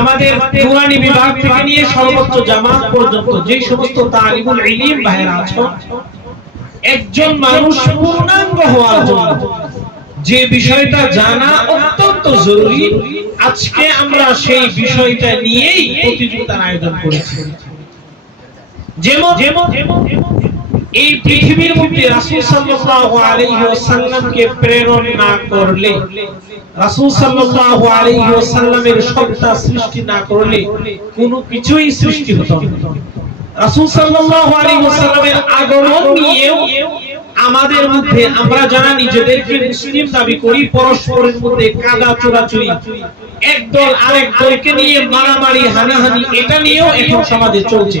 আমাদের নুরানি বিভাগ থেকে নিয়ে সর্বোচ্চ জামাত পর্যন্ত যে সমস্ত তালিবুল ইলম ভাইরা আছো, একজন মানুষ পূর্ণাঙ্গ হওয়ার জন্য যে বিষয়টা জানা অত্যন্ত জরুরি, আজকে আমরা সেই বিষয়টা নিয়েই প্রতিযোগিতার আয়োজন করেছি। যেমন যেমন যেমন এই পৃথিবীর মধ্যে রাসূল সাল্লাল্লাহু আলাইহি ওয়াসাল্লামকে প্রেরণ না করলে, রাসূল সাল্লাল্লাহু আলাইহি ওয়াসাল্লামের সত্তা সৃষ্টি না করলে কোনো কিছুই সৃষ্টি হতো না। রাসূল সাল্লাল্লাহু আলাইহি ওয়াসাল্লামের আগমন নিয়েও আমাদের মধ্যে আমরা যারা নিজেদেরকে মুসলিম দাবি করি, পরস্পরের মধ্যে কাদা চোরাচুরি একদল আরেক দলকে নিয়ে মারামারি, হানাহানি, এটা নিয়েও এখন সমাজে চলছে।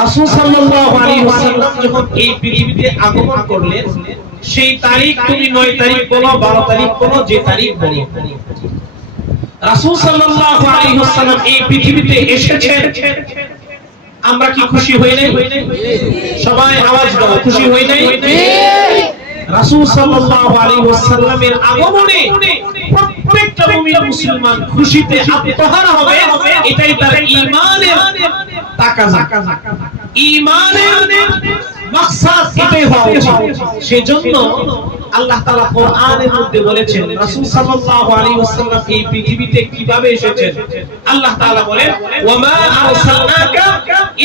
রাসূল সাল্লাল্লাহু আলাইহি ওয়াসাল্লাম যখন এই পৃথিবীতে আগমন করলেন সেই তারিখ তুমি 9 তারিখ বলো 12 তারিখ বলো যে তারিখ বলো। রাসূল সাল্লাল্লাহু আলাইহি ওয়াসাল্লাম এই পৃথিবীতে এসেছেন। আমরা কি খুশি হই নাই? সবাই আওয়াজ দাও খুশি হই নাই? রাসূল সাল্লাল্লাহু আলাইহি ওয়াসাল্লামের আগমনে প্রত্যেকটা মুমিন মুসলমান খুশিতে আত্মহারা হবে। এটাই তার ঈমানের সেজন্য আল্লাহ কোরআনের মধ্যে বলেছেন সাল্লাল্লাহু আলাইহি ওয়াসাল্লাম এই পৃথিবীতে কীভাবে এসেছেন? আল্লাহ তাআলা বলেন, ওয়ামা আরসালনাকা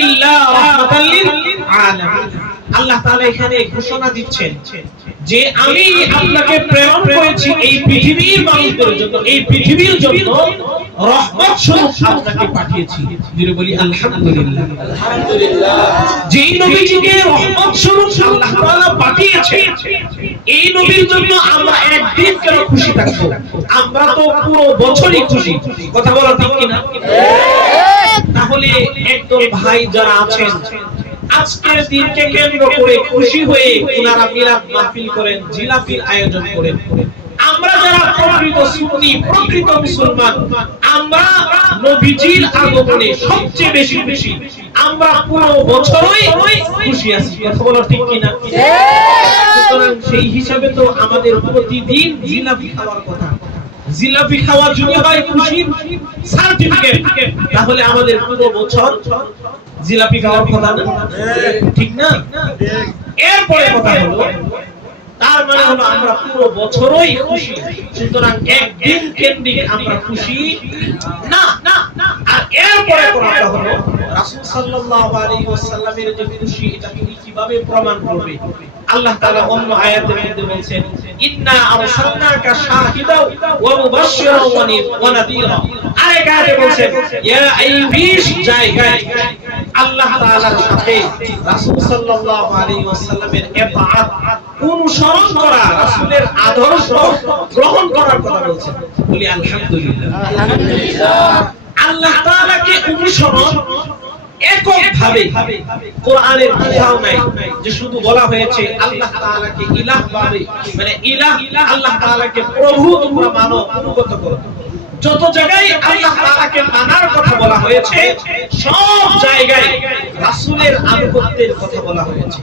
ইল্লা রাহমাতাল লিল আলামিন। আল্লাহ তাআলা এখানে ঘোষণা দিচ্ছেন যে আমি আপনাকে প্রেরণ করেছি এই পৃথিবীর মানুষদের জন্য এই পৃথিবীর জন্য রহমত স্বরূপ আপনাকে পাঠিয়েছি। ধীরে বলি আলহামদুলিল্লাহ। যেই নবীজিকে রহমত স্বরূপ আল্লাহ তাআলা পাঠিয়েছে এই নবীর জন্য আমরা একদিন কেন খুশি থাকব? আমরা তো পুরো বছরই খুশি। কথা বলা ঠিক কিনা? তাহলে একদল ভাই যারা আছেন আজকের দিনকে কেন্দ্র করে খুশি হয়ে ওনারা মিলাদ মাহফিল করেন জিলাপির আয়োজন করেন। আমরা যারা প্রকৃত সুন্নি প্রকৃত মুসলমান আমরা নবীজির আগমনে সবচেয়ে বেশি বেশি আমরা পুরো বছরই খুশি আছি। কথা বলো ঠিক কিনা? সুতরাং সেই হিসাবে তো আমাদের প্রতিদিন জিলাপি খাওয়ার কথা। জিলাপি খাওয়ার জন্য ভাই খুশি? সার্টিফিকেট তাহলে আমাদের পুরো বছর জিলাপি খাওয়ার কথা না? ঠিক না? এরপরে কথা হলো তার মানে হলো আমরা পুরো বছরই খুশি। সুতরাং একদিন কেন্দ্রিক আমরা খুশি। না আর এরপরে কথা হলো? রাসূল সাল্লাল্লাহু আলাইহি ওয়াসাল্লামের যে খুশি এটা তুমি কীভাবে প্রমাণ করবে? আল্লাহ তাআলা অন্য আয়াতের মধ্যে বলেন ইন্না আরসালনাকা শাহিদা ওয়া মুবাশশিরা ওয়া নাদিরা। আরেক আয়াতে বলেন ইয়া আইয়ুবিশ জায়গায় আল্লাহ তাআলার সাথে রাসূল সাল্লাল্লাহু আলাইহি ওয়াসাল্লামের ইতাআত অনুসরণ করা রাসূলের আদর্শ গ্রহণ করার কথা বলছেন। বলি আলহামদুলিল্লাহ। আলহামদুলিল্লাহ। আল্লাহ তাআলাকে অনুসরণ এককভাবে কোরআনের কোথাও নাই যে শুধু বলা হয়েছে আল্লাহ তাআলাকে ইলাহ ভাবে মানে ইলাহ আল্লাহ তাআলাকে প্রভু তোমরা মানো অনুগত করো। যত জায়গায় আল্লাহ তাআলাকে মানার কথা বলা হয়েছে, সব জায়গায় রাসূলের আনুগত্যের কথা বলা হয়েছে।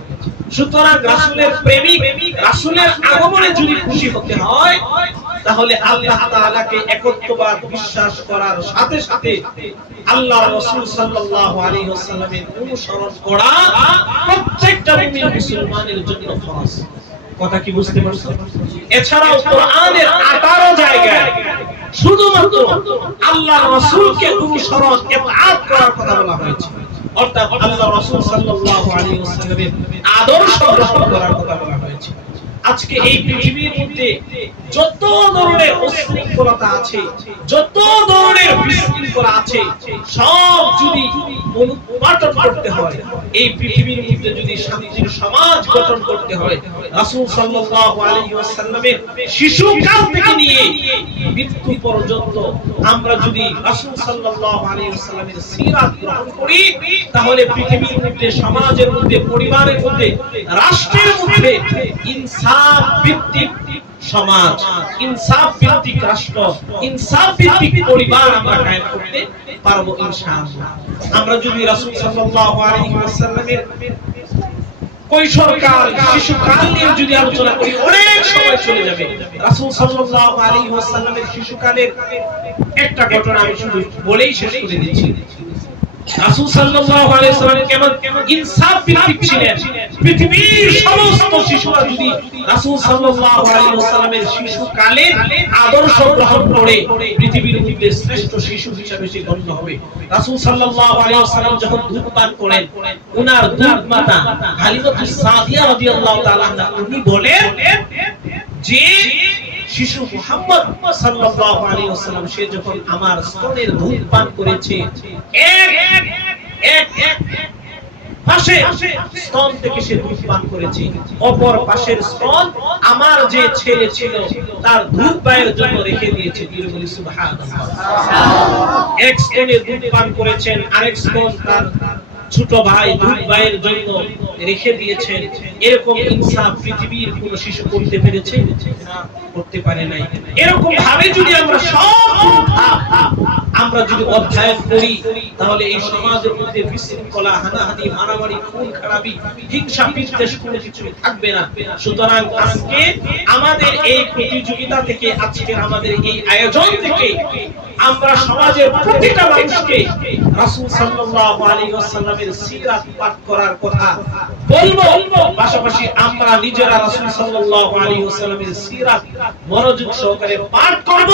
সুতরাং রাসূলের প্রেমিক, রাসূলের আগমনে যদি খুশি হতে হয়, তাহলে আল্লাহ তাআলাকে একত্ববাদ বিশ্বাস করার সাথে সাথে আল্লাহ রাসূল সাল্লাল্লাহু আলাইহি ওয়াসাল্লামের অনুসরণ করা প্রত্যেকটা মুমিন মুসলমানের জন্য ফরজ। কথা কি বুঝতে পারছ? এছাড়াও কোরআনের 18 জায়গায় শুধুমাত্র আল্লাহ রাসূলকে অনুসরণ ইতাআত করার কথা বলা হয়েছে। অর্থাৎ আল্লাহ রাসূল সাল্লাল্লাহু আলাইহি ওয়াসাল্লামের আদর্শ গ্রহণ করার কথা বলা হয়েছে। আজকে এই পৃথিবীর মধ্যে যত ধরনের উশৃঙ্খলতা আছে, যত ধরনের বিশৃঙ্খলা আছে, সব যদি করতে হয়, এই পৃথিবীর মধ্যে যদি শান্তির সমাজ গঠন করতে হয় ওয়াসাল্লামের শিশুকাল থেকে নিয়ে মৃত্যু পর্যন্ত আমরা যদি সিরাত গ্রহণ করি, তাহলে পৃথিবীর মধ্যে, সমাজের মধ্যে, পরিবারের মধ্যে, রাষ্ট্রের মধ্যে ইনসাফ যদি আলোচনা করি, অনেক সময় চলে যাবে। রাসূল সাল্লাল্লাহু শিশুকালের একটা ঘটনা আমি শুধু বলেই শেষ করে দিচ্ছি। রাসূল সাল্লাল্লাহু আলাইহি ওয়াসাল্লাম কেমন ইনসাফ ছিলেন? পৃথিবীর সমস্ত শিশুরা যদি রাসূল সাল্লাল্লাহু আলাইহি ওয়াসাল্লামের শিশুকালের আদর্শ গ্রহণ করে, পৃথিবীর মধ্যে শ্রেষ্ঠ শিশু হিসেবে সে গণ্য হবে। রাসূল সাল্লাল্লাহু আলাইহি ওয়াসাল্লাম যখন করেন, উনার দুধ মাতা সাদিয়া রাদিয়াল্লাহু তাআলা উনি বলেন, যে শিশু সাল্লাল্লাহু আলাইহি ওয়াসাল্লাম, সে যখন আমার স্তনের দুধ পান করেছে এক এক পাশে স্তন থেকে সে দুধ পান করেছে। অপর পাশের স্তন আমার যে ছেলে ছিল, তার দুধ পায়ের জন্য রেখে দিয়েছে এক স্তনে দুধ পান করেছেন, আরেক স্তন তার ছোট ভাই ভাইয়ের জন্য রেখে দিয়েছেন। এরকম পৃথিবীর কোন শিশু করতে পেরেছে করতে পারে নাই। এরকম ভাবে যদি আমরা সব আমরা যদি অধ্যয়ন করি, তাহলে এই সমাজের মধ্যে বিশৃঙ্খলা, হানাহানি, মারামারি, খুন, খারাপি, হিংসা, বিদ্বেষ কোনো কিছু থাকবে না। সুতরাং আজকে আমাদের এই প্রতিযোগিতা থেকে, আজকের আমাদের এই আয়োজন থেকে আমরা সমাজের প্রতিটা মানুষকে রাসূল সাল্লাল্লাহু আলাইহি ওয়াসাল্লামের সিরাত পাঠ করার কথা বলব। পাশাপাশি আমরা নিজেরা রাসূল সাল্লাল্লাহু আলাইহি ওয়াসাল্লামের সিরাত মনোযোগ সহকারে পাঠ করব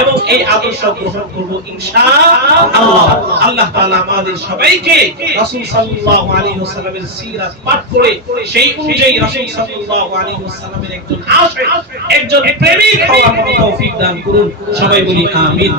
এবং এই আদর্শ গ্রহণ করব ইনশাআল্লাহ। আল্লাহ তাআলা আমাদের সবাইকে রাসূল সাল্লাল্লাহু আলাইহি ওয়াসাল্লামের সিরাত পাঠ করে সেই অনুযায়ী রাসূল সাল্লাল্লাহু আলাইহি ওয়াসাল্লামের একজন আশিক একজন প্রেমিক হওয়ার তৌফিক দান করুন। সবাই বলি আমিন।